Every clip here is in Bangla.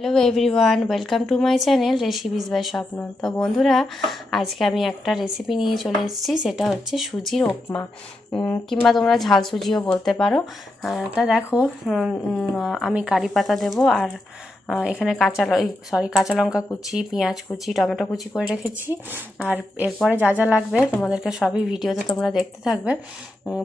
Hello everyone, welcome to my channel recipes by Swapna. তো বন্ধুরা, আজকে আমি একটা রেসিপি নিয়ে চলে এসেছি, সেটা হচ্ছে সুজির উপমা, কিংবা তোমরা ঝাল সুজিও বলতে পারো। তা দেখো, আমি কারি পাতা দেবো, আর এখানে কাঁচা লঙ্কা কুচি, পেঁয়াজ কুচি, টমেটো কুচি করে রেখেছি। আর এরপরে যা যা লাগবে তোমাদেরকে সবই ভিডিওতে তোমরা দেখতে থাকবে।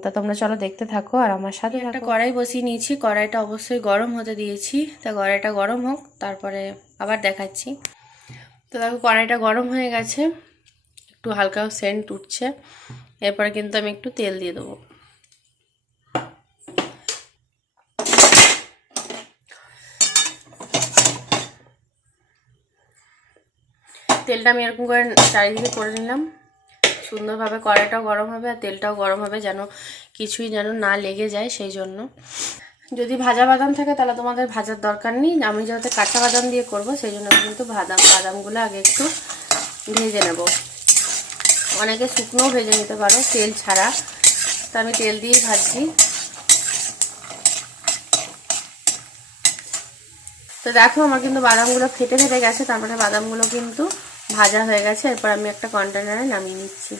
তা তোমরা চলো দেখতে থাকো আর আমার সাথে। একটা কড়াই বসিয়ে নিয়েছি, কড়াইটা অবশ্যই গরম হতে দিয়েছি। তা কড়াইটা গরম হোক, তারপরে আবার দেখাচ্ছি। তো দেখো, কড়াইটা গরম হয়ে গেছে, একটু হালকা সেন্ট উঠছে। এরপরে কিন্তু আমি একটু তেল দিয়ে দেবো। তেলটা আমি এরকম করে চারিদিকে করে নিলাম। সুন্দরভাবে কড়াইটাও গরম হবে আর তেলটাও গরম হবে, যেন কিছুই যেন না লেগে যায়। সেই জন্য যদি ভাজা বাদাম থাকে তাহলে তোমাদের ভাজার দরকার নেই। আমি যেহেতু কাঁচা বাদাম দিয়ে করব, সেই জন্য আমি কিন্তু বাদামগুলো আগে একটু ভেজে নেব। অনেকে শুকনোও ভেজে নিতে পারো তেল ছাড়া, তো আমি তেল দিয়েই ভাজছি। তো দেখো, আমার কিন্তু বাদামগুলো ফেটে গেছে, তারপরে বাদামগুলো কিন্তু ভাজা হয়ে গেছে। এরপর আমি একটা কন্টেনারে নামিয়ে নিচ্ছি।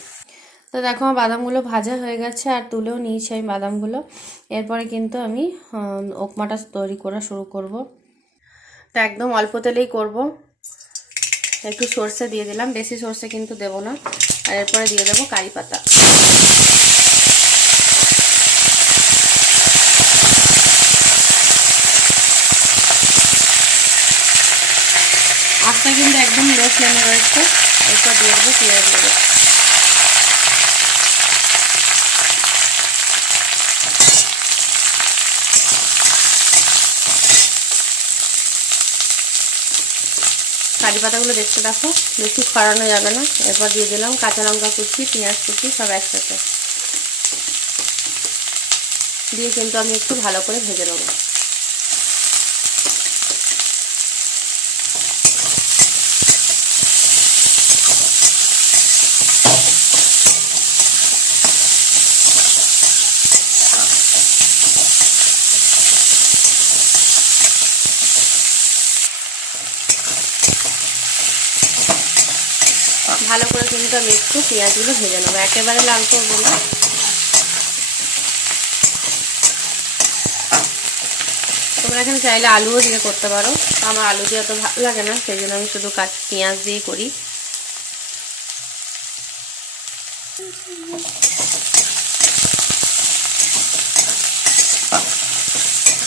তো দেখো, আমার বাদামগুলো ভাজা হয়ে গেছে আর তুলেও নিয়েছি আমি বাদামগুলো। এরপরে কিন্তু আমি উপমাটা তৈরি করা শুরু করব। তো একদম অল্প তেলেই করব। একটু সর্ষে দিয়ে দিলাম, বেশি সর্ষে কিন্তু দেব না। আর এরপরে দিয়ে দেবো কারি পাতা। আঁচটা কিন্তু একদম লো ফ্লেমে রয়েছে। এরপর দিয়ে দেবো পেঁয়াজগুলো। কারি পাতাগুলো দেখতে দেখো, বেশি খরানো যাবে না। এরপর দিয়ে দিলাম কাঁচা লঙ্কা কুচি, পেঁয়াজ কুচি, সব একসাথে দিয়ে কিন্তু আমি একটু ভালো করে ভেজে নেবো। ভালো করে কিন্তু আমি একটু পেঁয়াজগুলো ভেজে নেবো, একেবারে লাল করবো না। তোমরা এখানে চাইলে আলুও দিয়ে করতে পারো, আমার আলু দিয়ে অত ভালো লাগে না, সেই জন্য আমি শুধু পেঁয়াজ দিয়ে করি।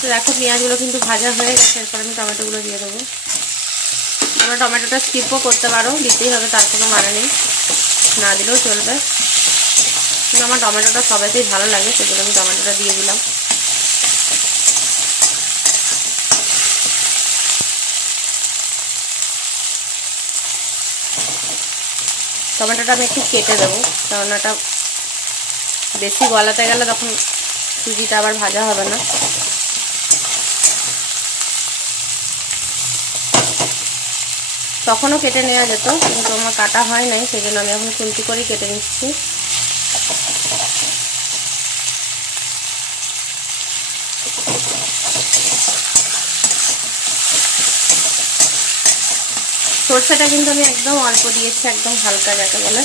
তো দেখো, পেঁয়াজগুলো কিন্তু ভাজা হয়ে গেছে। এরপর আমি টমেটোগুলো দিয়ে দেবো। তোমরা টমেটোটা স্কিপও করতে পারো, দিতেই হবে তার কোনো মানে নেই, না দিলেও চলবে। কিন্তু আমার টমেটোটা সবাইতেই ভালো লাগে, সেজন্য আমি টমেটোটা দিয়ে দিলাম। টমেটোটা আমি একটু কেটে দেবো, কারণ এটা বেশি গলাতে গেলে তখন সুজিটা আবার ভাজা হবে না। তখনও কেটে নেওয়া যেত, কিন্তু আমার কাটা হয় নাই, সেই জন্য আমি এখন খুন্তি করেই কেটে নিচ্ছি। সরষেটা কিন্তু আমি একদম অল্প দিয়েছি, একদম হালকা যাকে বলে।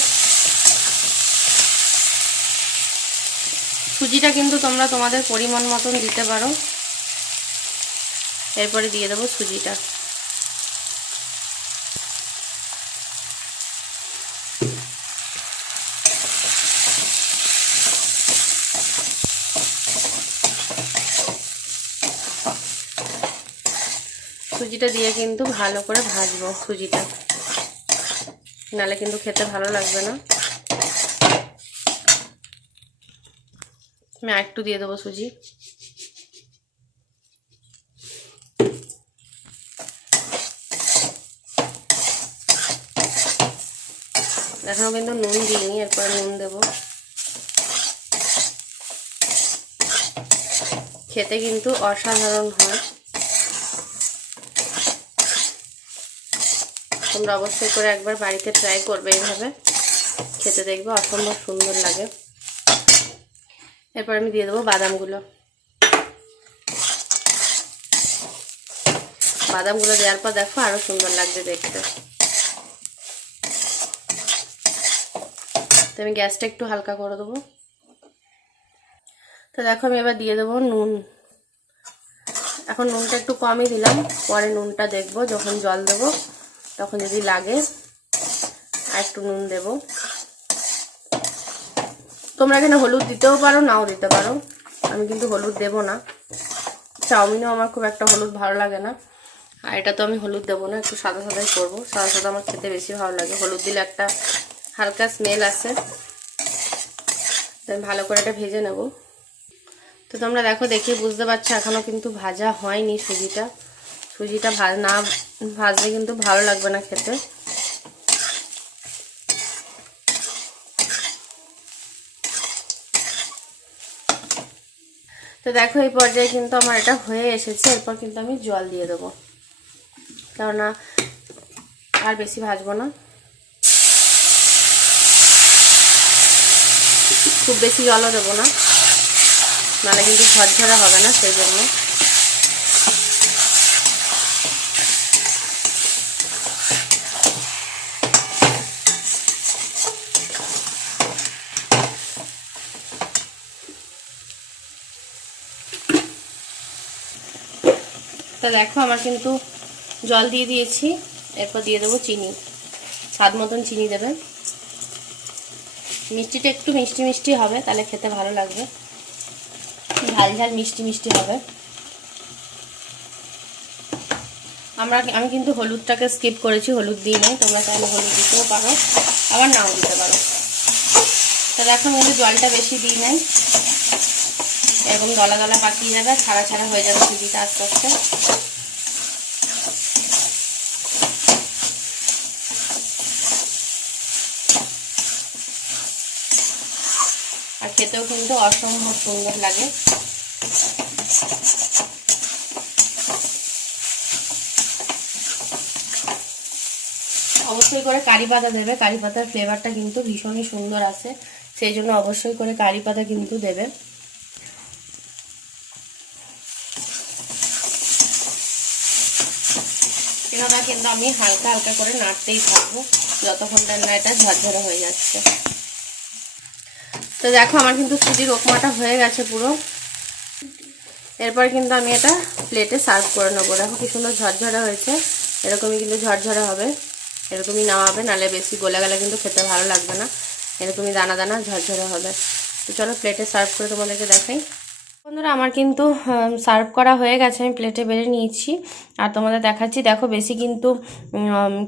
সুজিটা কিন্তু তোমরা তোমাদের পরিমাণ মতন দিতে পারো। এরপরে দিয়ে দেবো সুজিটা। সুজিটা দিয়ে কিন্তু ভালো করে ভাজবো সুজিটা, নাহলে কিন্তু খেতে ভালো লাগবে না। আমি আরেকটু দিয়ে দেবো সুজি। এখনো কিন্তু নুন দিইনি, এরপরে নুন দেবো। খেতে কিন্তু অসাধারণ হয়, তোমরা অবশ্যই করে একবার বাড়িতে ট্রাই করবে এইভাবে, খেতে দেখবে অসম্ভব সুন্দর লাগে। এরপর আমি দিয়ে দেবো বাদামগুলো। বাদামগুলো দেওয়ার পর দেখো আরও সুন্দর লাগছে দেখতে। তো আমি গ্যাসটা একটু হালকা করে দেবো। তো দেখো আমি এবার দিয়ে দেবো নুন। এখন নুনটা একটু কমই দিলাম, পরে নুনটা দেখবো যখন জল দেবো তখন যদি লাগে আর একটু নুন দেবো। তোমরা এখানে হলুদ দিতেও পারো, নাও দিতে পারো। আমি কিন্তু হলুদ দেবো না, চাউমিনেও আমার খুব একটা হলুদ ভালো লাগে না, আর এটা তো আমি হলুদ দেবো না, একটু সাদা সাদাই করবো। সাদা সাদা আমার খেতে বেশি ভালো লাগে, হলুদ দিলে একটা হালকা স্মেল আসে। আমি ভালো করে এটা ভেজে নেব। তো তোমরা দেখো, দেখে বুঝতে পারছো এখনও কিন্তু ভাজা হয়নি সুজিটা। সুজিটা না ভাজলে কিন্তু ভালো লাগবে না খেতে। তো দেখো এই পর্যায়ে কিন্তু আমার এটা হয়ে এসেছে। এরপর কিন্তু আমি জল দিয়ে দেবো, কেননা আর বেশি ভাজবো না। খুব বেশি জলও দেবো না, নাহলে কিন্তু ঝরঝরা হবে না, সেই জন্য। তো দেখো আমার কিন্তু জল দিয়ে দিয়েছি। এরপর দিয়ে দেবো চিনি, স্বাদ মতন চিনি দেবে। মিষ্টিটা একটু মিষ্টি মিষ্টি হবে, তাহলে খেতে ভালো লাগবে, ঝাল ঝাল মিষ্টি মিষ্টি হবে। আমি কিন্তু হলুদটাকে স্কিপ করেছি, হলুদ দিই নাই। তোমরা তাহলে হলুদ দিতেও পারো, আবার নাও দিতে পারো। তো দেখো আমি কিন্তু জলটা বেশি দিই নাই, এরকম দলা দলা পাকিয়ে যাবে, ছাড়া ছাড়া হয়ে যাবে সুজিটা আস্তে আস্তে। আর খেতেও কিন্তু অসম্ভব সুন্দর লাগে। অবশ্যই করে কারি পাতা দেবে, কারি পাতার ফ্লেভারটা কিন্তু ভীষণই সুন্দর আসে, সেই জন্য অবশ্যই করে কারি পাতা কিন্তু দেবে। এভাবে কিন্তু আমি হালকা হালকা করে নাড়তেই থাকবো যতক্ষণ না এটা ঝরঝরে হয়ে যাচ্ছে। তো দেখো আমার কিন্তু সুজির উপমাটা হয়ে গেছে পুরো। এরপর কিন্তু আমি এটা প্লেটে সার্ভ করে নেবো। দেখো কি সুন্দর ঝরঝরে হয়েছে, এরকমই কিন্তু ঝরঝরে হবে, এরকমই নামাবে, নাহলে বেশি গলে গেলে কিন্তু খেতে ভালো লাগবে না। এরকমই দানা দানা ঝরঝরে হবে। তো চলো প্লেটে সার্ভ করে তোমাদেরকে দেখাই। বন্ধুরা আমার কিন্তু সার্ভ করা হয়ে গেছে, আমি প্লেটে বেড়ে নিয়েছি আর তোমাদের দেখাচ্ছি। দেখো বেশি কিন্তু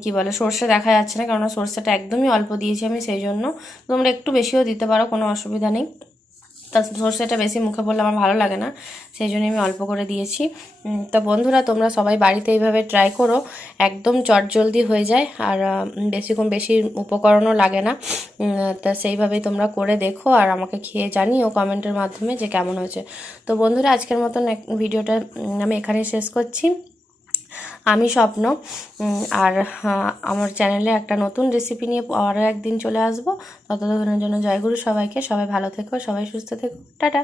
কি বলে সর্ষে দেখা যাচ্ছে না, কারণ সর্ষেটা একদমই অল্প দিয়েছি আমি, সেই জন্য। তোমরা একটু বেশিও দিতে পারো, কোনো অসুবিধা নেই। তা সর্ষেটা বেশি মুখে পড়লে আমার ভালো লাগে না, সেই জন্য আমি অল্প করে দিয়েছি। তো বন্ধুরা তোমরা সবাই বাড়িতে এইভাবে ট্রাই করো, একদম চটজলদি হয়ে যায় আর বেশি উপকরণও লাগে না। তা সেইভাবেই তোমরা করে দেখো আর আমাকে খেয়ে জানিও কমেন্টের মাধ্যমে যে কেমন হয়েছে। তো বন্ধুরা আজকের মতন ভিডিওটা আমি এখানে শেষ করছি। আমি স্বপ্ন, আর আমার চ্যানেলে একটা নতুন রেসিপি নিয়ে আরও একদিন চলে আসবো। ততক্ষণের জন্য জয়গুরু সবাইকে, সবাই ভালো থেকো, সবাই সুস্থ থেকো, টাটা।